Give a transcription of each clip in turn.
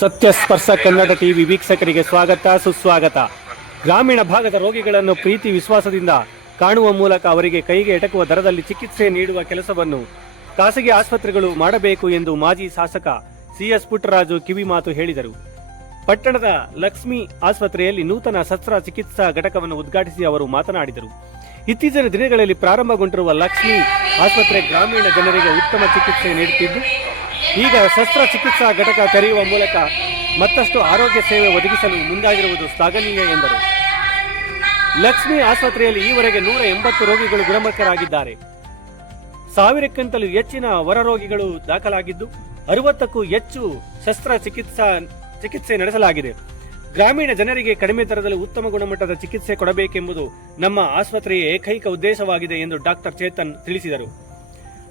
ಸತ್ಯಸ್ಪರ್ಶ Kannada TV ವೀಕ್ಷಕರಿಗೆ ಸ್ವಾಗತ ಸುಸ್ವಾಗತ. ಗ್ರಾಮೀಣ ಭಾಗದ ರೋಗಿಗಳನ್ನು ಪ್ರೀತಿ ವಿಶ್ವಾಸದಿಂದ ಕಾಣುವ ಮೂಲಕ ಅವರಿಗೆ ಕೈಗೆ ಎಟಕುವ ದರದಲ್ಲಿ ಚಿಕಿತ್ಸೆ ನೀಡುವ ಕೆಲಸವನ್ನು ಖಾಸಗಿ ಆಸ್ಪತ್ರೆಗಳು ಮಾಡಬೇಕು ಎಂದು ಮಾಜಿ ಶಾಸಕ ಸಿಎಸ್ ಪುಟ್ಟರಾಜು ಕಿವಿಮಾತು ಹೇಳಿದರು. ಪಟ್ಟಣದ ಲಕ್ಷ್ಮಿ ಆಸ್ಪತ್ರೆಯಲ್ಲಿ ನೂತನ ಶಸ್ತ್ರಚಿಕಿತ್ಸಾ ಘಟಕವನ್ನು ಉದ್ಘಾಟಿಸಿ ಅವರು ಮಾತನಾಡಿದರು. ಇತ್ತೀಚಿನ ದಿನಗಳಲ್ಲಿ ಪ್ರಾರಂಭಗೊಂಡಿರುವ ಲಕ್ಷ್ಮಿ ಆಸ್ಪತ್ರೆ ಗ್ರಾಮೀಣ ಜನರಿಗೆ ಉತ್ತಮ ಚಿಕಿತ್ಸೆ ನೀಡುತ್ತಿದ್ದು, ಈಗ ಶಸ್ತ್ರಚಿಕಿತ್ಸಾ ಘಟಕ ತೆರೆಯುವ ಮೂಲಕ ಮತ್ತಷ್ಟು ಆರೋಗ್ಯ ಸೇವೆ ಒದಗಿಸಲು ಮುಂದಾಗಿರುವುದು ಶ್ಲಾಘನೀಯ ಎಂದರು. ಲಕ್ಷ್ಮಿ ಆಸ್ಪತ್ರೆಯಲ್ಲಿ ಈವರೆಗೆ 180 ರೋಗಿಗಳು ಗುಣಮುಖರಾಗಿದ್ದಾರೆ. 1000ಕ್ಕಿಂತಲೂ ಹೆಚ್ಚಿನ ಹೊರ ರೋಗಿಗಳು ದಾಖಲಾಗಿದ್ದು 60ಕ್ಕೂ ಹೆಚ್ಚು ಚಿಕಿತ್ಸೆ ನಡೆಸಲಾಗಿದೆ. ಗ್ರಾಮೀಣ ಜನರಿಗೆ ಕಡಿಮೆ ದರದಲ್ಲಿ ಉತ್ತಮ ಗುಣಮಟ್ಟದ ಚಿಕಿತ್ಸೆ ಕೊಡಬೇಕೆಂಬುದು ನಮ್ಮ ಆಸ್ಪತ್ರೆಯ ಏಕೈಕ ಉದ್ದೇಶವಾಗಿದೆ ಎಂದು ಡಾಕ್ಟರ್ ಚೇತನ್ ತಿಳಿಸಿದರು.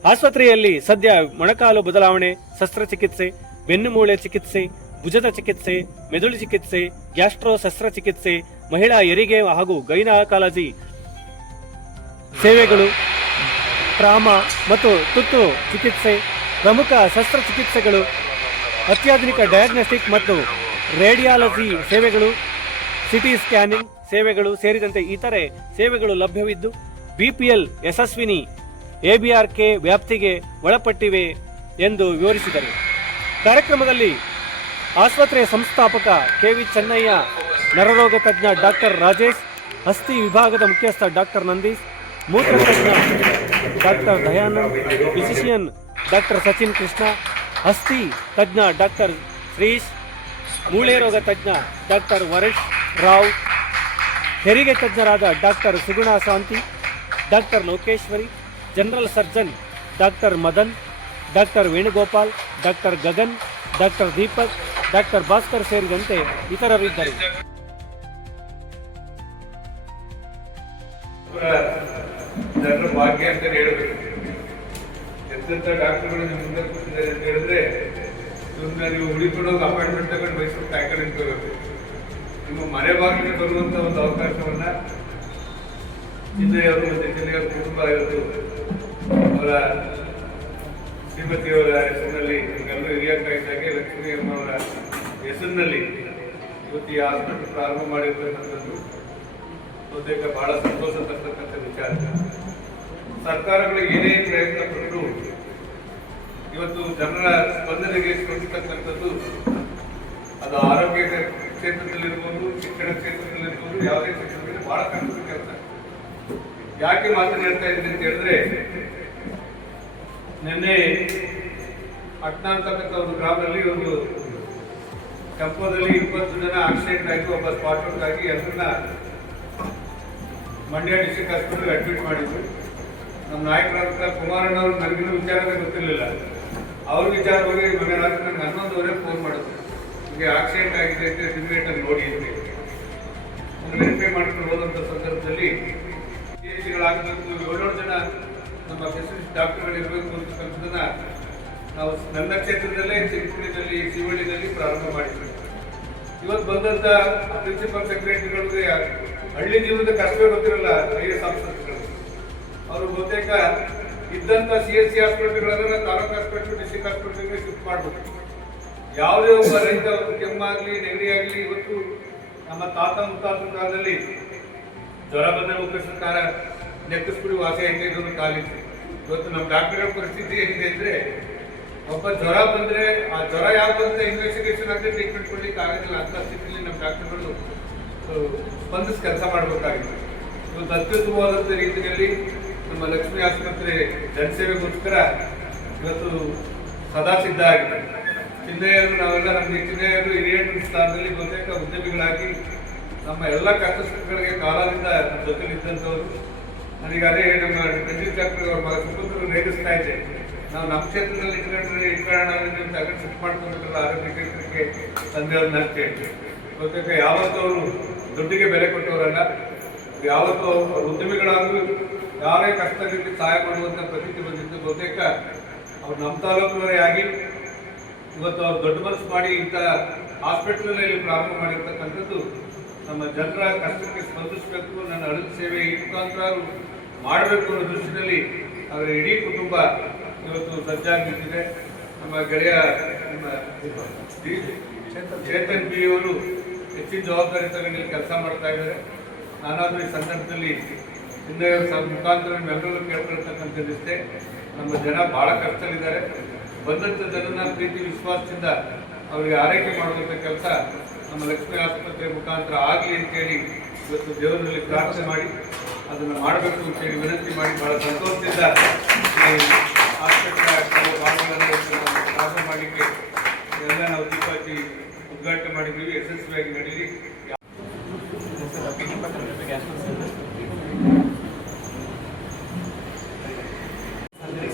ಆಸ್ಪತ್ರೆಯಲ್ಲಿ ಸದ್ಯ ಮೊಣಕಾಲು ಬದಲಾವಣೆ, ಶಸ್ತ್ರಚಿಕಿತ್ಸೆ, ಬೆನ್ನುಮೂಳೆ ಚಿಕಿತ್ಸೆ, ಭುಜದ ಚಿಕಿತ್ಸೆ, ಮೆದುಳು ಚಿಕಿತ್ಸೆ, ಗ್ಯಾಸ್ಟ್ರೋ ಶಸ್ತ್ರಚಿಕಿತ್ಸೆ, ಮಹಿಳಾ ಹೆರಿಗೆ ಹಾಗೂ ಗೈನಕಾಲಜಿ ಸೇವೆಗಳು, ಟ್ರಾಮಾ ಮತ್ತು ತುರ್ತು ಚಿಕಿತ್ಸೆ, ಪ್ರಮುಖ ಶಸ್ತ್ರಚಿಕಿತ್ಸೆಗಳು, ಅತ್ಯಾಧುನಿಕ ಡಯಾಗ್ನೋಸ್ಟಿಕ್ ಮತ್ತು ರೇಡಿಯಾಲಜಿ ಸೇವೆಗಳು, ಸಿಟಿ ಸ್ಕ್ಯಾನಿಂಗ್ ಸೇವೆಗಳು ಸೇರಿದಂತೆ ಇತರೆ ಸೇವೆಗಳು ಲಭ್ಯವಿದ್ದು ಬಿಪಿಎಲ್ ಯಶಸ್ವಿನಿ ಎಬಿಆರ್ಕೆ ವ್ಯಾಪ್ತಿಗೆ ಒಳಪಟ್ಟಿವೆ ಎಂದು ವಿವರಿಸಿದರು. ಕಾರ್ಯಕ್ರಮದಲ್ಲಿ ಆಸ್ಪತ್ರೆಯ ಸಂಸ್ಥಾಪಕ ಕೆವಿ ಚೆನ್ನಯ್ಯ, ನರರೋಗ ತಜ್ಞ ಡಾಕ್ಟರ್ ರಾಜೇಶ್, ಅಸ್ಥಿ ವಿಭಾಗದ ಮುಖ್ಯಸ್ಥ ಡಾಕ್ಟರ್ ನಂದೀಶ್, ಮೂತ್ರ ತಜ್ಞ doctor Dayanand, physician doctor Sachin Krishna, ಅಸ್ಥಿ ತಜ್ಞ ಡಾಕ್ಟರ್ ಶ್ರೀಶ್, ಮೂಳೆ ರೋಗ ತಜ್ಞ ಡಾಕ್ಟರ್ ವರೇಶ್ ರಾವ್, ಹೆರಿಗೆ ತಜ್ಞರಾದ doctor Suguna Shanti, doctor Lokeshwari, general surgeon doctor Madan, doctor Venugopal, doctor Gagan, doctor Deepak, doctor Bhaskar ಸೇರಿದಂತೆ ಇತರರಿದ್ದರು. ಜನರ ಭಾಗ್ಯ ಅಂತ ಹೇಳಬೇಕು. ಎಂತೆಂಥ ಡಾಕ್ಟರ್ಗಳು ನಿಮ್ಮ ಮುಂದೆ ಕೂತಿದ್ದಾರೆ ಅಂತ ಹೇಳಿದ್ರೆ ಇವ್ರನ್ನ ನೀವು ಹುಡುಕೊಂಡು ಅಪಾಯಿಂಟ್ಮೆಂಟ್ ತಗೊಂಡು ಮೈಸೂರು ಕಾಯ್ಕೊಂಡು ನಿಂತ್ಕೋಬೇಕು. ನಿಮ್ಮ ಮನೆ ಬಾಗಿಲಿಗೆ ಬರುವಂತ ಒಂದು ಅವಕಾಶವನ್ನ ಜಿಲ್ಲೆಯವರು ಮತ್ತು ಜಿಲ್ಲೆಯ ಕುಟುಂಬ ಇರೋದು ಅವರ ಶ್ರೀಮತಿಯವರ ಹೆಸರಿನಲ್ಲಿ ನಿಮಗೆಲ್ಲರೂ ಹಿರಿಯಕ್ಕಾಗಿದ್ದಾಗೆ ಲಕ್ಷ್ಮೀ ಅಮ್ಮವರ ಹೆಸರಿನಲ್ಲಿ ಇವತ್ತು ಈ ಹಾಸ್ಪಿಟಲ್ ಪ್ರಾರಂಭ ಮಾಡಿರ್ತಕ್ಕಂಥದ್ದು ಬಹುತೇಕ ಬಹಳ ಸಂತೋಷ ತರ್ತಕ್ಕಂಥ ವಿಚಾರ. ಸರ್ಕಾರಗಳು ಏನೇ ಪ್ರಯತ್ನ ಪಟ್ಟರು ಇವತ್ತು ಜನರ ಸ್ಪಂದನೆಗೆ ಸ್ಪಂದಿಸ್ತಕ್ಕಂಥದ್ದು ಅದು ಆರೋಗ್ಯ ಕ್ಷೇತ್ರದಲ್ಲಿರ್ಬೋದು, ಶಿಕ್ಷಣ ಕ್ಷೇತ್ರದಲ್ಲಿರ್ಬೋದು, ಯಾವುದೇ ಕ್ಷೇತ್ರದಲ್ಲಿ ಬಹಳ ಕಷ್ಟ ಕೆಲಸ. ಯಾಕೆ ಮಾತನಾಡ್ತಾ ಇದ್ದೀನಿ ಅಂತ ಹೇಳಿದ್ರೆ, ನಿನ್ನೆ ಪಟ್ನಾ ಅಂತಕ್ಕಂಥ ಒಂದು ಗ್ರಾಮದಲ್ಲಿ ಒಂದು ಟೆಂಪೋದಲ್ಲಿ 20 ಜನ ಆಕ್ಸಿಡೆಂಟ್ ಆಗಿ ಒಬ್ಬ ಸ್ಪಾಟ್ ಔಟ್ ಆಗಿ ಅದನ್ನ ಮಂಡ್ಯ ಡಿಸ್ಟ್ರಿಕ್ಟ್ ಹಾಸ್ಪಿಟಲ್ ಅಡ್ಮಿಟ್ ಮಾಡಿದ್ರು. ನಮ್ಮ ನಾಯಕರಾದ ಕುಮಾರಣ್ಣವ್ರು ನನಗಿನ್ನೂ ವಿಚಾರವೇ ಗೊತ್ತಿರಲಿಲ್ಲ. ಅವ್ರ ವಿಚಾರವಾಗಿ ಮನೆ ರಾತ್ರಿ ನನಗೆ 11:00 ಫೋನ್ ಮಾಡಿದ್ರು, ನಿಮಗೆ ಆಕ್ಸಿಡೆಂಟ್ ಆಗಿದೆ ಅಂತ ಇಮಿಡಿಯೇಟ್ ಆಗಿ ನೋಡಿ ಅಂತ. ಒಂದು ವೆರಿಫೈ ಮಾಡ್ಕೊಂಡು ಹೋದಂಥ ಸಂದರ್ಭದಲ್ಲಿ ಗಳಾಗಬೇಕು, 7 ಜನ ನಮ್ಮ ಸ್ಪೆಷಲಿಸ್ಟ್ ಡಾಕ್ಟರ್ಗಳಿರಬೇಕು ಅಂತಕ್ಕಂಥದ್ದನ್ನ ನಾವು ನನ್ನ ಕ್ಷೇತ್ರದಲ್ಲೇ ಚಿಂಚೋಳಿನಲ್ಲಿ, ಶಿವಳ್ಳಿನಲ್ಲಿ ಪ್ರಾರಂಭ ಮಾಡಿದ್ವಿ. ಇವತ್ತು ಬಂದಂತ ಪ್ರಿನ್ಸಿಪಲ್ ಸೆಕ್ರೆಟರಿಗಳಿಗೆ ಹಳ್ಳಿ ಜೀವನದ ಕಷ್ಟವೇ ಗೊತ್ತಿರಲ್ಲ. ಐಎಸ್ ಆಫೀಸರ್ಗಳು ಅವರು ಬಹುತೇಕ ಇದ್ದಂತ CSC ಹಾಸ್ಪಿಟಲ್ಗಳನ್ನ ತಾಲೂಕು ಹಾಸ್ಪಿಟಲ್, ಡಿಸ್ಟ್ರಿಕ್ಟ್ ಹಾಸ್ಪಿಟಲ್ಗೆ ಶಿಫ್ಟ್ ಮಾಡಬೇಕು. ಯಾವುದೇ ಒಬ್ಬ ರೈತ ಕೆಮ್ಮಾಗ್ಲಿ ನೆಗಡಿ ಆಗಲಿ, ಇವತ್ತು ನಮ್ಮ ತಾತ ಮುತ್ತಾತನ ಕಾಲದಲ್ಲಿ ಜ್ವರ ಬಂದ ಉಪಕಾರ ನೆಕ್ಕಿಸ್ಬಿಡಿ ವಾಸಿ ಆಯ್ತು ಇದೊಂದು ಕಾಲಿತ್ತು. ಇವತ್ತು ನಮ್ಮ ಡಾಕ್ಟರ್ಗಳ ಪರಿಸ್ಥಿತಿ ಏನಿದೆ ಅಂದ್ರೆ, ಒಬ್ಬ ಜ್ವರ ಬಂದ್ರೆ ಆ ಜ್ವರ ಯಾವ್ದು ಅಂತ ಇನ್ವೆಸ್ಟಿಗೇಷನ್ ಆಗದೆ ಟ್ರೀಟ್ಮೆಂಟ್ ಕೊಡ್ಲಿಕ್ಕೆ ಆಗೋದಿಲ್ಲ. ಅಂತ ಸ್ಥಿತಿಯಲ್ಲಿ ನಮ್ಮ ಡಾಕ್ಟರ್ಗಳು ಸ್ಪಂದಿಸಿ ಕೆಲಸ ಮಾಡಬೇಕಾಗಿತ್ತು. ಇವತ್ತು ಅತ್ಯುತ್ತಮವಾದಂಥ ರೀತಿಯಲ್ಲಿ ನಮ್ಮ ಲಕ್ಷ್ಮೀ ಆಸ್ಪತ್ರೆ ಜನಸೇವೆಗೋಸ್ಕರ ಇವತ್ತು ಸದಾ ಸಿದ್ಧ ಆಗಿದೆ. ಚಿನ್ನಯ್ಯರು ನಾವೆಲ್ಲ ನಮಗೆ ಚಿನ್ನಯ್ಯರು ಹಿರಿಯ ಸ್ಥಾನದಲ್ಲಿ ಬಹುತೇಕ ಉದ್ಯಮಿಗಳಾಗಿ ನಮ್ಮ ಎಲ್ಲ ಕಷ್ಟಗಳಿಗೆ ಕಾಲದಿಂದ ಜೊತೆಲಿದ್ದಂಥವ್ರು. ನನಗಾದೇ ನಮ್ಮ ರಂಜಿತ್ ಡಾಕ್ಟರ್ ಅವ್ರ ಮಗ ಸುಪುತ್ರರು ರೇಗಿಸ್ತಾ ಇದೆ, ನಾವು ನಮ್ಮ ಕ್ಷೇತ್ರದಲ್ಲಿ ಇಟ್ಕೊಳ್ಳೋಣ ಅಂತ ಅಗತ್ಯ ಶಿಫ್ಟ್ ಮಾಡ್ಕೊಂಡಿರಲ್ಲ ಆರೋಗ್ಯ ಕ್ಷೇತ್ರಕ್ಕೆ ತಂದೆಯವ್ರನ್ನ ಅಂತ ಹೇಳ್ತೀವಿ. ಬಹುತೇಕ ಯಾವತ್ತೂ ಅವರು ದುಡ್ಡಿಗೆ ಬೆಲೆ ಕೊಟ್ಟವರಲ್ಲ, ಯಾವತ್ತೂ ಉದ್ಯಮಿಗಳಾದರೂ ಯಾರೇ ಕಷ್ಟದಲ್ಲಿ ಸಹಾಯ ಮಾಡುವಂಥ ಪರಿಸ್ಥಿತಿ ಬಂದಿದ್ದು. ಬಹುತೇಕ ಅವ್ರು ನಮ್ಮ ತಾಲೂಕಿನವರೇ ಆಗಿ ಇವತ್ತು ಅವ್ರು ದೊಡ್ಡ ಮನಸ್ಸು ಮಾಡಿ ಇಂಥ ಹಾಸ್ಪಿಟಲಲ್ಲಿ ಪ್ರಾರಂಭ ಮಾಡಿರ್ತಕ್ಕಂಥದ್ದು ನಮ್ಮ ಜನರ ಕಷ್ಟಕ್ಕೆ ಸ್ಪಂದಿಸಬೇಕು, ನನ್ನ ಅಡುಗೆ ಸೇವೆ ಈ ಮುಖಾಂತರ ಮಾಡಬೇಕು ಅನ್ನೋ ದೃಷ್ಟಿಯಲ್ಲಿ ಅವರ ಇಡೀ ಕುಟುಂಬ ಇವತ್ತು ಸಜ್ಜಾಗಿ ನಿಂತಿದೆ. ನಮ್ಮ ಗೆಳೆಯ ಚೇತನ್ ಬಿ ಅವರು ಹೆಚ್ಚಿನ ಜವಾಬ್ದಾರಿ ತಗೊಂಡು ಕೆಲಸ ಮಾಡ್ತಾ ಇದ್ದಾರೆ. ನಾನಾದರೂ ಈ ಸಂದರ್ಭದಲ್ಲಿ ಹಿಂದೆ ಮುಖಾಂತರ ನಿಮ್ಮೆಲ್ಲರೂ ಕೇಳ್ಕೊಳ್ತಕ್ಕಂಥದ್ದಿಷ್ಟೇ, ನಮ್ಮ ಜನ ಭಾಳ ಕಷ್ಟದಲ್ಲಿದ್ದಾರೆ. ಬಂದಂಥ ಜನನ ಪ್ರೀತಿ ವಿಶ್ವಾಸದಿಂದ ಅವರಿಗೆ ಆರೈಕೆ ಮಾಡುವಂಥ ಕೆಲಸ ನಮ್ಮ ಲಕ್ಷ್ಮೀ ಆಸ್ಪತ್ರೆ ಮುಖಾಂತರ ಆಗಲಿ ಅಂತೇಳಿ ಇವತ್ತು ದೇವರಲ್ಲಿ ಪ್ರಾರ್ಥನೆ ಮಾಡಿ ಅದನ್ನು ಮಾಡಬೇಕು ಅಂತೇಳಿ ವಿನಂತಿ ಮಾಡಿ ಭಾಳ ಸಂತೋಷದಿಂದ ಈ ಆಸ್ಪತ್ರೆ ಕೆಲವು ಭಾಗಗಳನ್ನು ಪ್ರಾರಂಭ ಮಾಡಲಿಕ್ಕೆ ಎಲ್ಲ ನಾವು ದೀಪಾವಳಿ ಉದ್ಘಾಟನೆ ಮಾಡಿದ್ದೀವಿ. ಯಶಸ್ವಿಯಾಗಿ ನಡೀಲಿ.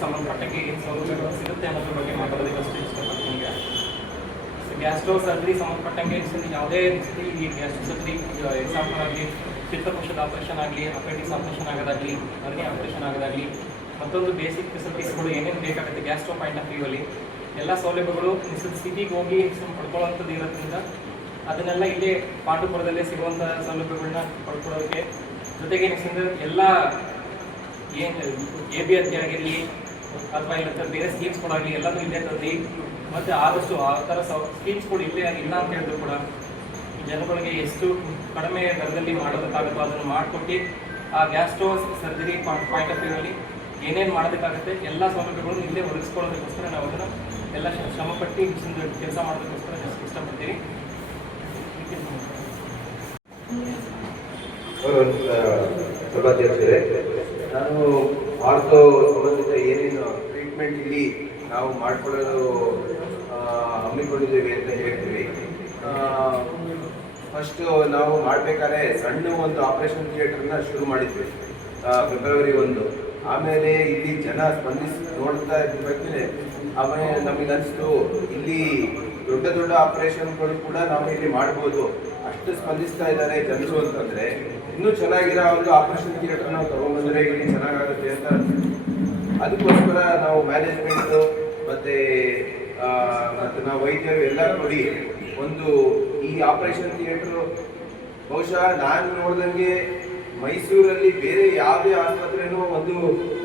ಸಂಬಂಧಪಟ್ಟಂಗೆ ಏನು ಸೌಲಭ್ಯಗಳು ಸಿಗುತ್ತೆ ಅನ್ನೋದ್ರ ಬಗ್ಗೆ ಮಾತಾಡೋದಕ್ಕಷ್ಟೇ ಇಷ್ಟಪಡ್ತೀನಿ. ಗ್ಯಾಸ್ಟ್ರೋ ಸರ್ಜರಿ ಸಂಬಂಧಪಟ್ಟಂಗೆ ಯಾವುದೇ ರೀತಿ ಈ ಗ್ಯಾಸ್ಟ್ರೋ ಸರ್ಜರಿ ಎಕ್ಸಾಂಪಲ್ ಆಗಲಿ, ಪಿತ್ತಕೋಶದ ಆಪರೇಷನ್ ಆಗಲಿ, ಅಪೆಂಡಿಕ್ಸ್ ಆಪರೇಷನ್ ಆಗೋದಾಗಲಿ, ಹರ್ನಿಯಾ ಆಪರೇಷನ್ ಆಗೋದಾಗಲಿ, ಮತ್ತೊಂದು ಬೇಸಿಕ್ ಫೆಸಿಲಿಟೀಸ್ಗಳು ಏನೇನು ಬೇಕಾಗುತ್ತೆ ಗ್ಯಾಸ್ಟ್ರೋ ಪಾಯಿಂಟ್ ಆಫ್ ವ್ಯೂ ಅಲ್ಲಿ ಎಲ್ಲ ಸೌಲಭ್ಯಗಳು ಸಿಟಿಗೆ ಹೋಗಿ ಪಡ್ಕೊಳ್ಳೋವಂಥದ್ದು ಇರೋದ್ರಿಂದ ಅದನ್ನೆಲ್ಲ ಇಲ್ಲೇ ಪಾಂಡುಪುರದಲ್ಲೇ ಸಿಗುವಂಥ ಸೌಲಭ್ಯಗಳನ್ನ ಪಡ್ಕೊಳ್ಳೋಕ್ಕೆ, ಜೊತೆಗೆ ಎಲ್ಲ ಏನು ABRT ಆಗಿರಲಿ ಅಥವಾ ಇಲ್ಲ ಬೇರೆ ಸ್ಕೀಮ್ಸ್ಗಳಾಗಲಿ ಎಲ್ಲನೂ ಇಲ್ಲೇ ತಂದು ಮತ್ತು ಆದಷ್ಟು ಆ ಥರ ಸ್ಕೀಮ್ಸ್ಗಳು ಇಲ್ಲೇ ಇಲ್ಲ ಅಂತ ಹೇಳಿದ್ರು ಕೂಡ ಜನಗಳಿಗೆ ಎಷ್ಟು ಕಡಿಮೆ ದರದಲ್ಲಿ ಮಾಡೋದಕ್ಕಾಗುತ್ತೋ ಅದನ್ನು ಮಾಡಿಕೊಟ್ಟು ಆ ಗ್ಯಾಸ್ಟ್ರೋ ಸರ್ಜರಿ ಪಾಯಿಂಟ್ ಆಫ್ ವ್ಯೂವಲ್ಲಿ ಏನೇನು ಮಾಡೋದಕ್ಕಾಗುತ್ತೆ ಎಲ್ಲ ಸೌಲಭ್ಯಗಳನ್ನು ಇಲ್ಲೇ ಒದಗಿಸ್ಕೊಳ್ಳೋದಕ್ಕೋಸ್ಕರ ನಾವು ಅದನ್ನು ಎಲ್ಲ ಶ್ರಮಪಟ್ಟು ಕೆಲಸ ಮಾಡೋದಕ್ಕೋಸ್ಕರ ಇಷ್ಟಪಡ್ತೀವಿ. ಸಭಾಧ್ಯಕ್ಷರೇ, ನಾನು ಆರ್ಥೋ ಸಂಬಂಧಿತ ಏನೇನು ಟ್ರೀಟ್ಮೆಂಟ್ ಇಲ್ಲಿ ನಾವು ಮಾಡಿಕೊಳ್ಳಲು ಹಮ್ಮಿಕೊಂಡಿದ್ದೇವೆ ಅಂತ ಹೇಳ್ತೀವಿ. ಫಸ್ಟು ನಾವು ಮಾಡಬೇಕಾದ್ರೆ ಸಣ್ಣ ಒಂದು ಆಪರೇಷನ್ ಥಿಯೇಟರ್ನ ಶುರು ಮಾಡಿದ್ವಿ ಫೆಬ್ರವರಿ 1. ಆಮೇಲೆ ಇಲ್ಲಿ ಜನ ಸ್ಪಂದಿಸಿ ನೋಡ್ತಾ ಇದ್ದ ಆಮೇಲೆ ನಮಗನ್ನಿಸ್ತು ಇಲ್ಲಿ ದೊಡ್ಡ ದೊಡ್ಡ ಆಪರೇಷನ್ಗಳು ಕೂಡ ನಾವು ಇಲ್ಲಿ ಮಾಡ್ಬೋದು, ಅಷ್ಟು ಸ್ಪಂದಿಸ್ತಾ ಇದ್ದಾರೆ ಜನರು ಅಂತಂದರೆ ಇನ್ನೂ ಚೆನ್ನಾಗಿರೋ ಒಂದು ಆಪರೇಷನ್ ಥಿಯೇಟರ್ ನಾವು ತಗೊಂಡ್ಬಂದರೆ ಇಲ್ಲಿ ಚೆನ್ನಾಗಾಗುತ್ತೆ ಅಂತ. ಅದಕ್ಕೋಸ್ಕರ ನಾವು ಮ್ಯಾನೇಜ್ಮೆಂಟು ಮತ್ತು ನಾವು ವೈದ್ಯರು ಎಲ್ಲ ಕೊಡಿ ಒಂದು ಈ ಆಪರೇಷನ್ ಥಿಯೇಟ್ರು ಬಹುಶಃ ನಾನು ನೋಡ್ದಂಗೆ ಮೈಸೂರಲ್ಲಿ ಬೇರೆ ಯಾವುದೇ ಆಸ್ಪತ್ರೆನೂ ಒಂದು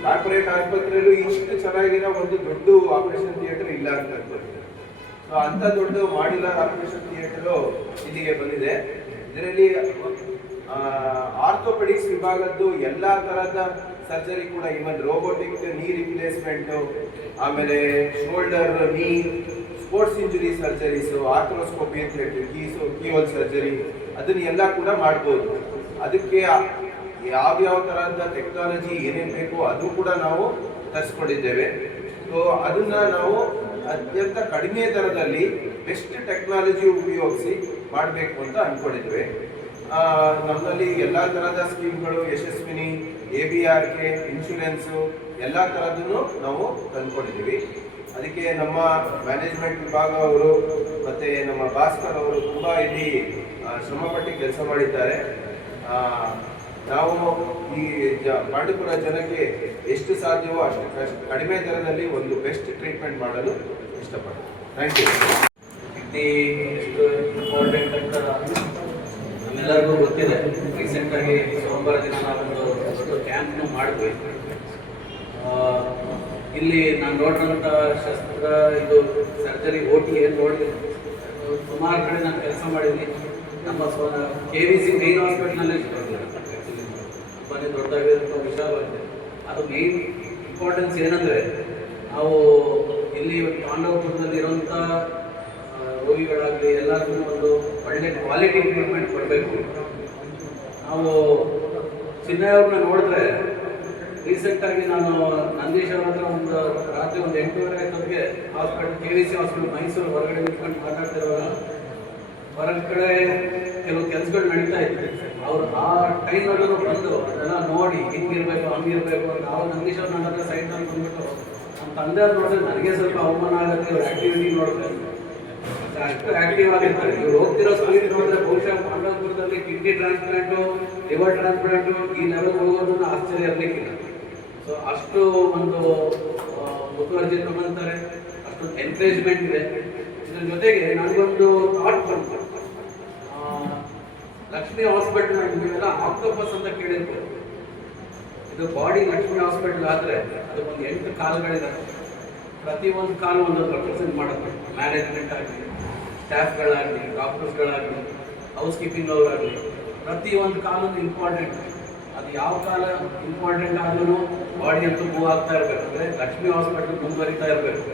ಕಾರ್ಪೊರೇಟ್ ಆಸ್ಪತ್ರೆಯಲ್ಲೂ ಇಷ್ಟು ಚೆನ್ನಾಗಿರೋ ಒಂದು ದೊಡ್ಡ ಆಪರೇಷನ್ ಥಿಯೇಟರ್ ಇಲ್ಲ ಅಂತ ಅನ್ಕೊಳ್ತೀನಿ. ಸೊ ಅಂಥ ದೊಡ್ಡ ಮಾಡ್ಯುಲರ್ ಆಪರೇಷನ್ ಥಿಯೇಟರು ಇಲ್ಲಿಗೆ ಬಂದಿದೆ. ಇದರಲ್ಲಿ ಆರ್ಥೋಪೆಡಿಕ್ಸ್ ವಿಭಾಗದ್ದು ಎಲ್ಲ ತರಹದ ಸರ್ಜರಿ ಕೂಡ, ಇವನ್ ರೋಬೋಟಿಕ್ ನೀ ರಿಪ್ಲೇಸ್ಮೆಂಟು, ಆಮೇಲೆ ಶೋಲ್ಡರ್, ನೀ, ಸ್ಪೋರ್ಟ್ಸ್ ಇಂಜುರಿ ಸರ್ಜರೀಸು, ಆರ್ಥ್ರೋಸ್ಕೋಪಿ ಅಂತ ಹೇಳ್ತೀವಿ, ಕೀಹೋಲ್ ಸರ್ಜರಿ, ಅದನ್ನೆಲ್ಲ ಕೂಡ ಮಾಡ್ಬೋದು. ಅದಕ್ಕೆ ಯಾವ್ಯಾವ ತರಹದ ಟೆಕ್ನಾಲಜಿ ಏನೇನು ಬೇಕೋ ಅದು ಕೂಡ ನಾವು ತರಿಸ್ಕೊಂಡಿದ್ದೇವೆ. ಸೊ ಅದನ್ನ ನಾವು ಅತ್ಯಂತ ಕಡಿಮೆ ದರದಲ್ಲಿ ಬೆಸ್ಟ್ ಟೆಕ್ನಾಲಜಿ ಉಪಯೋಗಿಸಿ ಮಾಡಬೇಕು ಅಂತ ಅಂದ್ಕೊಂಡಿದ್ದೇವೆ. ನಮ್ಮಲ್ಲಿ ಎಲ್ಲ ಥರದ ಸ್ಕೀಮ್ಗಳು, ಯಶಸ್ವಿನಿ, ABRK, ಇನ್ಶೂರೆನ್ಸು ಎಲ್ಲ ಥರದನ್ನು ನಾವು ತಂದ್ಕೊಂಡಿದ್ದೀವಿ. ಅದಕ್ಕೆ ನಮ್ಮ ಮ್ಯಾನೇಜ್ಮೆಂಟ್ ವಿಭಾಗ ಅವರು ಮತ್ತು ನಮ್ಮ ಭಾಸ್ಕರ್ ಅವರು ತುಂಬ ಇಲ್ಲಿ ಶ್ರಮಪಟ್ಟು ಕೆಲಸ ಮಾಡಿದ್ದಾರೆ. ನಾವು ಈ ಪಾಂಡುಪುರ ಜನಕ್ಕೆ ಎಷ್ಟು ಸಾಧ್ಯವೋ ಅಷ್ಟು ಕಡಿಮೆ ದರದಲ್ಲಿ ಒಂದು ಬೆಸ್ಟ್ ಟ್ರೀಟ್ಮೆಂಟ್ ಮಾಡಲು ಇಷ್ಟಪಡ್ತೀನಿ. Thank you. ಎಷ್ಟು ಇಂಪಾರ್ಟೆಂಟ್ ಅಂತ ನಮ್ಮೆಲ್ಲರಿಗೂ ಗೊತ್ತಿದೆ. ರೀಸೆಂಟಾಗಿ ಸೋಮವಾರ ದಿನ ನಾವೊಂದು ದೊಡ್ಡ ಕ್ಯಾಂಪ್ನು ಮಾಡಿದ್ವಿ. ಇಲ್ಲಿ ನಾನು ನೋಡಿರೋಂಥ ಶಸ್ತ್ರ ಇದು ಸರ್ಜರಿ OT ಏನು ನೋಡಿದ್ದೀನಿ, ಸುಮಾರು ಕಡೆ ನಾನು ಕೆಲಸ ಮಾಡಿದ್ದೀನಿ. ನಮ್ಮ KVC ಮೇನ್ ಹಾಸ್ಪಿಟಲ್ನಲ್ಲೇ ತುಂಬಾ ದೊಡ್ಡದಾಗಿರುವಂಥ ವಿಷಯವಾಗಿದೆ. ಅದು ಮೇನ್ ಇಂಪಾರ್ಟೆನ್ಸ್ ಏನಂದರೆ ನಾವು ಇಲ್ಲಿ ಪಾಂಡವಪುರದಲ್ಲಿ ಇರೋಂಥ ರೋಗಿಗಳಾಗಲಿ ಎಲ್ಲರಿಗೂ ಒಂದು ಒಳ್ಳೆ ಕ್ವಾಲಿಟಿ ಟ್ರೀಟ್ಮೆಂಟ್ ಕೊಡಬೇಕು. ನಾವು ಚಿನ್ನಯ್ಯವ್ರನ್ನ ನೋಡಿದ್ರೆ ರೀಸೆಂಟಾಗಿ ನಾನು ನಂದೀಶ್ ಅವ್ರ ಹತ್ರ ಒಂದು ರಾತ್ರಿ 8:30 ಹಾಸ್ಪಿಟಲ್ KVC ಹಾಸ್ಪಿಟಲ್ ಮೈಸೂರು ಹೊರಗಡೆ ನಿಂತ್ಕೊಂಡು ಮಾತಾಡ್ತಿರುವಾಗ ಹೊರಗಡೆ ಕೆಲವು ಕೆಲಸಗಳು ನಡೀತಾ ಇತ್ತು. ಅವರು ಆ ಟೈಮ್ನಲ್ಲೂ ಬಂದು ಅದೆಲ್ಲ ನೋಡಿ ಹಿಂಗಿರ್ಬೇಕು ಹಂಗಿರ್ಬೇಕು ಅಂತ ಅವ್ರು ನಂದೀಶ್ ಅವ್ರು ನನ್ನ ಹತ್ರ ಸೈಡ್ನಲ್ಲಿ ಬಂದ್ಬಿಟ್ಟು ನಮ್ಮ ತಂದೆಯವ್ರು ನೋಡಿದ್ರೆ ನನಗೆ ಸ್ವಲ್ಪ ಅವಮಾನ ಆಗುತ್ತೆ. ಇವ್ರ ಆ್ಯಕ್ಟಿವಿಟಿ ನೋಡಿದ್ರೆ ಅಷ್ಟು ಆ್ಯಕ್ಟಿವ್ ಆಗಿರ್ತಾರೆ. ಇವ್ರು ಹೋಗ್ತಿರೋ ಸ್ಪೀಡ್ ನೋಡಿದ್ರೆ ಬಹುಶಃ ಪಾಂಡವಪುರದಲ್ಲಿ ಕಿಡ್ನಿ ಟ್ರಾನ್ಸ್ಪ್ಲಾಂಟು, ಲಿವರ್ ಟ್ರಾನ್ಸ್ಪ್ಲಾಂಟು ಈ ಲೆವೆಲ್ ಹೋಗೋದನ್ನು ಆಶ್ಚರ್ಯ ಇರಲಿಕ್ಕಿಲ್ಲ. ಸೊ ಅಷ್ಟು ಒಂದು ಮುತುವರ್ಜಿ ತಗೊಂತಾರೆ, ಅಷ್ಟೊಂದು ಎನ್ಕರೇಜ್ಮೆಂಟ್ ಇದೆ. ಇದ್ರ ಜೊತೆಗೆ ನನಗೊಂದು ಥಾಟ್ ಬಂತು. ಲಕ್ಷ್ಮೀ ಹಾಸ್ಪಿಟಲ್ ನೀವೆಲ್ಲ ಆಕ್ಟೋಪಸ್ ಅಂತ ಕೇಳಿರ್ಬೋದು. ಇದು ಬಾಡಿ ಲಕ್ಷ್ಮೀ ಹಾಸ್ಪಿಟಲ್ ಆದರೆ ಅದಕ್ಕೊಂದು 8 ಕಾಲುಗಳಿದೆ. ಪ್ರತಿಯೊಂದು ಕಾಲು ಒಂದೊಂದು ರೆಪ್ರೆಸೆಂಟ್ ಮಾಡುತ್ತೆ. ಮ್ಯಾನೇಜ್ಮೆಂಟ್ ಆಗಲಿ, ಸ್ಟಾಫ್ಗಳಾಗಲಿ, ಡಾಕ್ಟರ್ಸ್ಗಳಾಗಲಿ, ಹೌಸ್ ಕೀಪಿಂಗ್ ಅವರಾಗಲಿ, ಪ್ರತಿಯೊಂದು ಕಾಲದ್ದು ಇಂಪಾರ್ಟೆಂಟ್. ಅದು ಯಾವ ಕಾಲ ಇಂಪಾರ್ಟೆಂಟ್ ಆದ್ರೂ ಬಾಡಿ ಅಂತೂ ಮೂವ್ ಆಗ್ತಾ ಇರಬೇಕು. ಅಂದರೆ ಲಕ್ಷ್ಮೀ ಹಾಸ್ಪಿಟಲ್ ಮುಂದುವರಿತಾ ಇರಬೇಕು.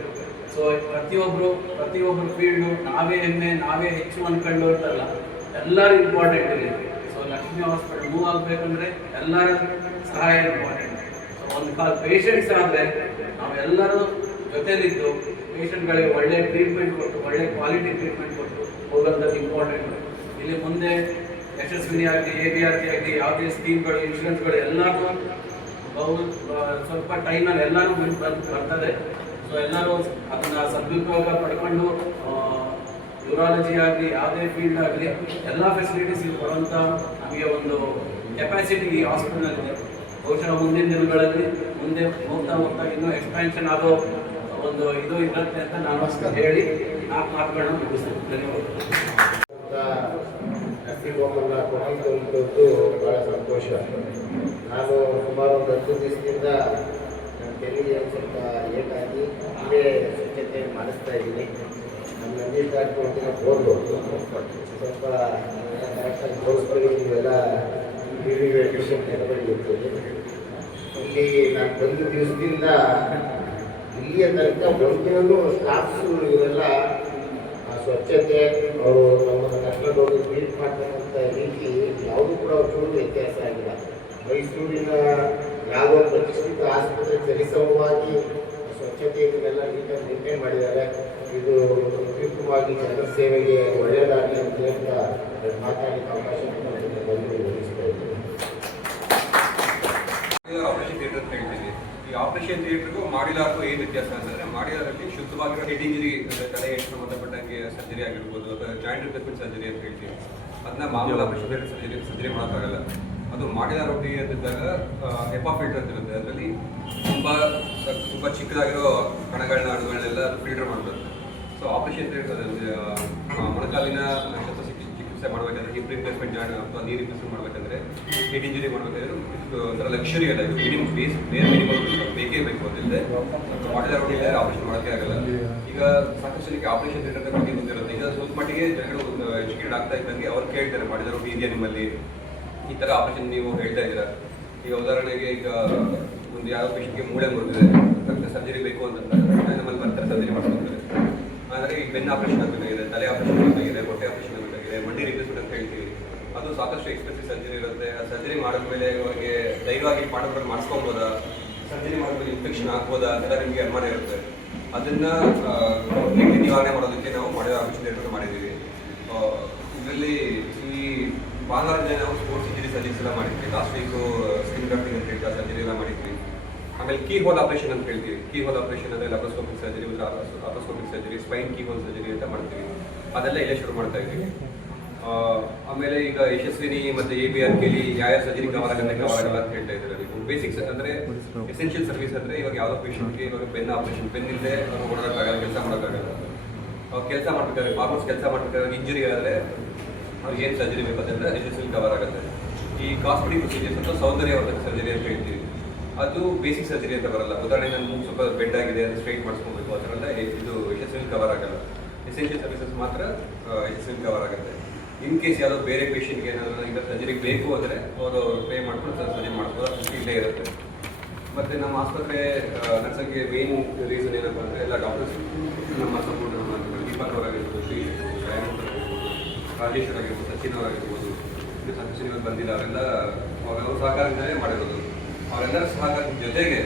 ಸೊ ಪ್ರತಿಯೊಬ್ಬರು ಫೀಲ್ಡು ನಾವೇ ಹೆಮ್ಮೆ, ನಾವೇ ಹೆಚ್ಚು ಅಂದ್ಕೊಂಡು ಅಂತಲ್ಲ, ಎಲ್ಲರೂ ಇಂಪಾರ್ಟೆಂಟ್ ಇದೆ. ಸೊ ಲಕ್ಷ್ಮೀ ಹಾಸ್ಪಿಟಲ್ ಮೂವ್ ಆಗಬೇಕಂದ್ರೆ ಎಲ್ಲರ ಸಹಾಯ ಇಂಪಾರ್ಟೆಂಟ್. ಸೊ ಒಂದು ಕಾಲ ಪೇಷಂಟ್ಸ್ ಆದರೆ ನಾವೆಲ್ಲರೂ ಜೊತೆಲಿದ್ದು ಪೇಷಂಟ್ಗಳಿಗೆ ಒಳ್ಳೆ ಟ್ರೀಟ್ಮೆಂಟ್ ಕೊಟ್ಟು, ಒಳ್ಳೆ ಕ್ವಾಲಿಟಿ ಟ್ರೀಟ್ಮೆಂಟ್ ಕೊಟ್ಟು ಹೋಗೋಂಥದ್ದು ಇಂಪಾರ್ಟೆಂಟ್. ಇಲ್ಲಿ ಮುಂದೆ ಯಶಸ್ವಿನಿ ಆಗಲಿ, ABRT ಆಗಲಿ, ಯಾವುದೇ ಸ್ಕೀಮ್ಗಳು, ಇನ್ಶೂರೆನ್ಸ್ಗಳು ಎಲ್ಲರೂ ಸ್ವಲ್ಪ ಟೈಮಲ್ಲಿ ಎಲ್ಲರೂ ಬರ್ತದೆ. ಸೊ ಎಲ್ಲರೂ ಅದನ್ನು ಸದುಪಯೋಗ ಪಡ್ಕೊಂಡು ಯೂರಾಲಜಿ ಆಗಲಿ, ಯಾವುದೇ ಫೀಲ್ಡ್ ಆಗಲಿ, ಎಲ್ಲ ಫೆಸಿಲಿಟೀಸ್ ಬರುವಂಥ ನಮಗೆ ಒಂದು ಕೆಪಾಸಿಟಿ ಈ ಹಾಸ್ಪಿಟಲಲ್ಲಿದೆ. ಬಹುಶಃ ಮುಂದಿನ ದಿನಗಳಲ್ಲಿ ಮುಂದೆ ಹೋಗ್ತಾ ಇನ್ನೂ ಎಕ್ಸ್ಪ್ಯಾನ್ಷನ್ ಆಗೋ ಒಂದು ಇದು ಇರುತ್ತೆ ಅಂತ ನಾನು ಹೇಳಿ 4 ಮಾತುಗಳನ್ನ ಮುಗಿಸ್ತೇನೆ. ಧನ್ಯವಾದ. ನರ್ಸಿಂಗ್ ಕೊಟ್ಟಿದ್ದು ಭಾಳ ಸಂತೋಷ. ನಾನು ಸುಮಾರು ಒಂದು 10 ದಿವಸದಿಂದ ನನ್ನ ತೆಲಿಗೆ ಸ್ವಲ್ಪ ಲೇಟಾಗಿ ಇಲ್ಲೇ ಸ್ವಚ್ಛತೆ ಮಾಡಿಸ್ತಾ ಇದ್ದೀನಿ. ನಮ್ಮ ನಂದಿ ದಾಟ್ಕೊಳ್ತಿನ ಹೋಗ್ಬೋದು, ಸ್ವಲ್ಪ ಕರೆಕ್ಟಾಗಿ ತೋರಿಸ್ಕೊಳ್ಳಿ. ನೀವೆಲ್ಲ ಪೇಷಂಟ್ ನೆನಪಡಿರ್ತದೆ. ಇಲ್ಲಿ ನಾನು ಬಂದ ದಿವಸದಿಂದ ಇಲ್ಲಿಯ ತನಕ ಒಂದಿನೂ ಸ್ಟಾಫ್ಸು ಇವರೆಲ್ಲ ಸ್ವಚ್ಛತೆ, ಅವರು ನಮ್ಮನ್ನು ಕರ್ಕೊಂಡು ಹೋಗಿ ಟ್ರೀಟ್ ಮಾಡ್ತಕ್ಕಂಥ ರೀತಿ ಯಾವುದೂ ಕೂಡ ಚೂರು ವ್ಯತ್ಯಾಸ ಆಗಿಲ್ಲ. ಮೈಸೂರಿನ ಯಾವುದೋ ಪ್ರತಿಷ್ಠಿತ ಆಸ್ಪತ್ರೆ ಸರಿಸಮವಾಗಿ ಸ್ವಚ್ಛತೆಯನ್ನೆಲ್ಲ ನೀಟಾಗಿ ಮೇಂಟೈನ್ ಮಾಡಿದ್ದಾರೆ. ಇದು ಅತ್ಯುತ್ತಮವಾಗಿ ಜನರ ಸೇವೆಗೆ ಒಳ್ಳೆಯದಾಗಲಿ ಅಂತ ಹೇಳ್ತಾ ಮಾತಾಡಲಿಕ್ಕೆ ಅವಕಾಶ ಬಂದು ಒದಗಿಸ್ತಾ ಇದ್ದೀನಿ. ಆಪರೇಷನ್ ಥಿಯೇಟರ್ ಅಂತ ಹೇಳ್ತೀವಿ. ಈ ಆಪರೇಷನ್ ಥಿಯೇಟರ್ಗೂ ಮಾಡ್ಯುಲಾರ್ಗೂ ಏನು ವ್ಯತ್ಯಾಸ ಅಂತಂದರೆ, ಮಾಡ್ಯುಲಾರಲ್ಲಿ ಶುದ್ಧವಾಗಿರೋ ಹೆಡ್ ಇಂಜರಿ, ಅಂದರೆ ತಲೆಗೆ ಸಂಬಂಧಪಟ್ಟಂಗೆ ಸರ್ಜರಿ ಆಗಿರ್ಬೋದು, ಅಥವಾ ಜಾಯಿಂಟ್ ರಿಪ್ಲೇಸ್ಮೆಂಟ್ ಸರ್ಜರಿ ಅಂತ ಹೇಳ್ತೀವಿ. ಅದನ್ನ ಮಾಮೂಲು ಆಪರೇಷನ್ ಥಿಯೇಟರ್ ಸರ್ಜರಿ ಮಾಡೋಕ್ಕಾಗಲ್ಲ. ಅದು ಮಾಡ್ಯುಲಾರ್ ಒಟ್ಟಿಗೆ ಅಂತಿದ್ದಾಗ ಹೆಪಾ ಫಿಲ್ಟರ್ ಅಂತ ಇರುತ್ತೆ. ಅದರಲ್ಲಿ ತುಂಬ ಚಿಕ್ಕದಾಗಿರೋ ಕಣಗಳನ್ನ ಅಣುಗಳನ್ನೆಲ್ಲ ಫಿಲ್ಟರ್ ಮಾಡ್ತಾರೆ. ಸೊ ಆಪರೇಷನ್ ಥಿಯೇಟರ್ ಮೊಣಕಾಲಿನ ಚಿಕಿತ್ಸೆ ಮಾಡಬೇಕಂದ್ರೆ, ಹಿಪ್ ರಿಪ್ಲೇಸ್ಮೆಂಟ್ ಅಥವಾ ನೀರು ರಿಪ್ಲೇಸ್ಮೆಂಟ್ ಮಾಡಬೇಕಂದ್ರೆ, ಹೆಡ್ ಇಂಜರಿ ಮಾಡಬೇಕಾದ್ರೆ ಇದು ಒಂಥರ ಲಕ್ಷರಿ ಅಲ್ಲ, ಇದು ಮಿನಿಮಮ್ ಬೇಕೇ ಬೇಕು. ಅದಿಲ್ಲದೆ ಮಾಡ್ಯುಲಾರ್ ಒಟ್ಟಿಗೆ ಆಪರೇಷನ್ ಮಾಡೋಕ್ಕೆ ಆಗಲ್ಲ. ಈಗ ಸಾಕಷ್ಟು ಜನಕ್ಕೆ ಆಪರೇಷನ್ ಥಿಯೇಟರ್ ಬಗ್ಗೆ ಗೊತ್ತಿರುತ್ತೆ. ಈಗ ಸ್ವಲ್ಪ ಮಟ್ಟಿಗೆ ಜನಗಳು ಎಜುಕೇಟೆಡ್ ಆಗ್ತಾ ಇದ್ದಂಗೆ ಅವ್ರು ಕೇಳ್ತಾರೆ, ಮಾಡ್ಯುಲಾರ್ ಒಟ್ಟಿಗೆ ಇದೆಯಾ ನಿಮ್ಮಲ್ಲಿ, ಈ ಥರ ಆಪರೇಷನ್ ನೀವು ಹೇಳ್ತಾ ಇದ್ದೀರಾ. ಈಗ ಉದಾಹರಣೆಗೆ ಈಗ ಒಂದು ಯಾವ ಪೇಷಂಟ್ಗೆ ಮೂಳೆ ಮುರಿದಿದೆ, ತಕ್ಷಣ ಸರ್ಜರಿ ಬೇಕು ಅಂತಂದ್ರೆ ನಮ್ಮಲ್ಲಿ ಬರ್ತಾರೆ, ಸರ್ಜರಿ ಮಾಡ್ಕೊತಾರೆ. ಆದರೆ ಈಗ ಬೆನ್ನು ಆಪರೇಷನ್ ಆಗಬೇಕಾಗಿದೆ, ತಲೆ ಆಪರೇಷನ್ ಆಗಬೇಕಾಗಿದೆ, ಹೊಟ್ಟೆ ಆಪರೇಷನ್ ಆಗಬೇಕಾಗಿದೆ, ಮಂಡಿ ರಿಪ್ಲೇಸ್ಮೆಂಟ್ ಅಂತ ಹೇಳ್ತೀವಿ. ಅದು ಸಾಕಷ್ಟು ಎಕ್ಸ್ಪೆನ್ಸಿವ್ ಸರ್ಜರಿ ಇರುತ್ತೆ. ಆ ಸರ್ಜರಿ ಮಾಡಿದ್ಮೇಲೆ ಅವರಿಗೆ ಧೈರ್ಯವಾಗಿ ಮಾಡಿಸ್ಕೊಬೋದಾ, ಸರ್ಜರಿ ಮಾಡಿದ್ಮೇಲೆ ಇನ್ಫೆಕ್ಷನ್ ಆಗ್ಬೋದಾ ಅದೆಲ್ಲ ನಿಮಗೆ ಅನುಮಾನ ಇರುತ್ತೆ. ಅದನ್ನು ನಿವಾರಣೆ ಮಾಡೋದಕ್ಕೆ ನಾವು ಮಾಡಿದ ಆಪರೇಷನ್ ಥಿಯೇಟರ್ ಮಾಡಿದ್ದೀವಿ. ಇದರಲ್ಲಿ ಈ ಭಾನುವಾರದಿಂದ ನಾವು ಸ್ಪೋರ್ಟ್ಸ್ ಇಂಜರಿ ಸರ್ಜರೀಸ್ ಎಲ್ಲ ಮಾಡಿದ್ವಿ. ಲಾಸ್ಟ್ ವೀಕು ಸ್ಕಿನ್ ಗ್ರಾಫ್ಟಿಂಗ್ ಅಂತ ಹೇಳ್ತಾ ಸರ್ಜರಿ ಎಲ್ಲ ಮಾಡಿದ್ವಿ. ಆಮೇಲೆ ಕೀ ಹೋಲ್ ಆಪರೇಷನ್ ಅಂತ ಹೇಳ್ತೀವಿ. ಕೀ ಹೋಲ್ ಆಪರೇಷನ್ ಅಂದರೆ laparoscopic surgery, laparoscopic surgery, spine key hole surgery ಅಂತ ಮಾಡ್ತೀವಿ. ಅದೆಲ್ಲ ಇಲ್ಲೇ ಶುರು ಮಾಡ್ತಾ ಇದ್ದೀವಿ. ಆಮೇಲೆ ಈಗ ಯಶಸ್ವಿನಿ ಮತ್ತು ABRKಲಿ ಯಾವ ಸರ್ಜರಿ ಕವರ್ ಆಗಲ್ಲ ಅಂತ ಹೇಳ್ತಾ ಇದ್ದಾರೆ. ನೀವು ಬೇಸಿಕ್ಸ್ ಅಂದರೆ ಎಸೆನ್ಷಿಯಲ್ ಸರ್ವಿಸ್ ಅಂದರೆ ಇವಾಗ ಯಾವುದೋ ಪೇಷಂಟ್ಗೆ ಇವಾಗ ಬೆನ್ ಆಪರೇಷನ್, ಬೆನ್ ಇಲ್ಲದೆ ಅವ್ರು ಓಡೋಕ್ಕಾಗಲ್ಲ, ಕೆಲಸ ಮಾಡೋಕ್ಕಾಗಲ್ಲ. ಕೆಲಸ ಮಾಡ್ಬೇಕಾದ್ರೆ, ಫಾರ್ಮರ್ಸ್ ಕೆಲಸ ಮಾಡ್ಬೇಕಾದ್ರೆ ಇಂಜುರಿ ಆದರೆ ಅವ್ರಿಗೆ ಏನು ಸರ್ಜರಿ ಬೇಕು ಅದೆಲ್ಲ ಯಶಸ್ವಿನಿ ಕವರ್ ಆಗುತ್ತೆ. ಈ ಕಾಸ್ಮೆಟಿಕ್ ಪ್ರೊಸೀಜರ್ಸ್ ಅಂತ ಸೌಂದರ್ಯವರ್ಧಕ ಸರ್ಜರಿ ಅಂತ ಹೇಳ್ತೀವಿ. ಅದು ಬೇಸಿಕ್ ಸರ್ಜರಿ ಅಂತ ಬರಲ್ಲ. ಉದಾಹರಣೆ ನನ್ನ ಮೂಗು ಸ್ವಲ್ಪ ಬೆಡ್ ಆಗಿದೆ, ಅದು ಸ್ಟ್ರೈಟ್ ಮಾಡಿಸ್ಕೊಬೇಕು, ಅದರೆಲ್ಲ ಇದು ಯಶಸ್ವಿನಿ ಕವರ್ ಆಗಲ್ಲ. ಎಸೆನ್ಷಿಯಲ್ ಸರ್ವಿಸಸ್ ಮಾತ್ರ ಯಶಸ್ವಿನಿ ಕವರ್ ಆಗುತ್ತೆ. ಇನ್ ಕೇಸ್ ಯಾವುದೋ ಬೇರೆ ಪೇಷಂಟ್ಗೆ ಏನಾದರೂ ಈಗ ಸರ್ಜರಿಗೆ ಬೇಕು ಅಂದರೆ ಅವರು ಪೇ ಮಾಡ್ಕೊಂಡು ಸರ್ಜರಿ ಮಾಡಿಸ್ಬೋದು, ಅದು ಇಲ್ಲೇ ಇರುತ್ತೆ. ಮತ್ತು ನಮ್ಮ ಆಸ್ಪತ್ರೆ ನರ್ಸಂಗೆ ಮೇನ್ ರೀಸನ್ ಏನಪ್ಪ ಅಂದರೆ ಎಲ್ಲ ಡಾಕ್ಟರ್ಸ್ ನಮ್ಮ ಸಪೋರ್ಟ್, ನಮ್ಮ ದೀಪಕ್ ಅವರಾಗಿರ್ಬೋದು, ಶ್ರೀ ರಾಜೇಶ್ವರ್ ಆಗಿರ್ಬೋದು, ಸಚಿನ್ ಅವರಾಗಿರ್ಬೋದು, ಇದು ಸಚಿನ್ ಬಂದಿಲ್ಲ, ಅವರೆಲ್ಲ ಅವ್ರ ಸಹಕಾರದಿಂದಲೇ ಮಾಡಿರೋದು. ಅವರೆಲ್ಲರ ಸಹಕಾರದ ಜೊತೆಗೆ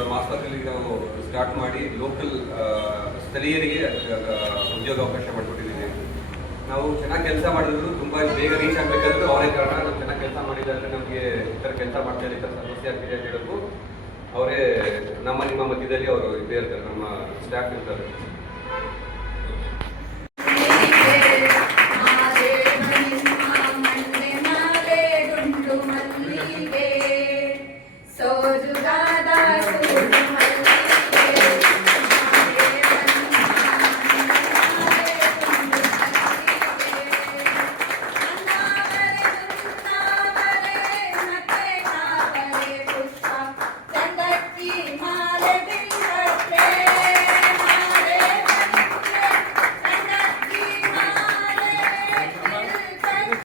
ನಮ್ಮ ಆಸ್ಪತ್ರೆಯಲ್ಲಿ ನಾವು ಸ್ಟಾರ್ಟ್ ಮಾಡಿ ಲೋಕಲ್ ಸ್ಥಳೀಯರಿಗೆ ಉದ್ಯೋಗಾವಕಾಶ ಮಾಡಿಕೊಟ್ಟಿದ್ದೀವಿ. ನಾವು ಚೆನ್ನಾಗಿ ಕೆಲಸ ಮಾಡಿದ್ರು ತುಂಬ ಬೇಗ ರೀಚ್ ಆಗಬೇಕಾದ್ರೂ ಅವರೇ ಕಾರಣ. ನಾವು ಚೆನ್ನಾಗಿ ಕೆಲಸ ಮಾಡಿದರೆ ನಮಗೆ ಈ ಥರ ಕೆಲಸ ಮಾಡ್ತಾರೆ, ಈ ಥರ ಸಮಸ್ಯೆ ಆಗ್ತಿದೆ ಅಂತ ಹೇಳೋದು ಅವರೇ. ನಮ್ಮ ನಿಮ್ಮ ಮಧ್ಯದಲ್ಲಿ ಅವರು ಇದ್ದೇ ಇರ್ತಾರೆ, ನಮ್ಮ ಸ್ಟಾಫ್ ಇರ್ತಾರೆ.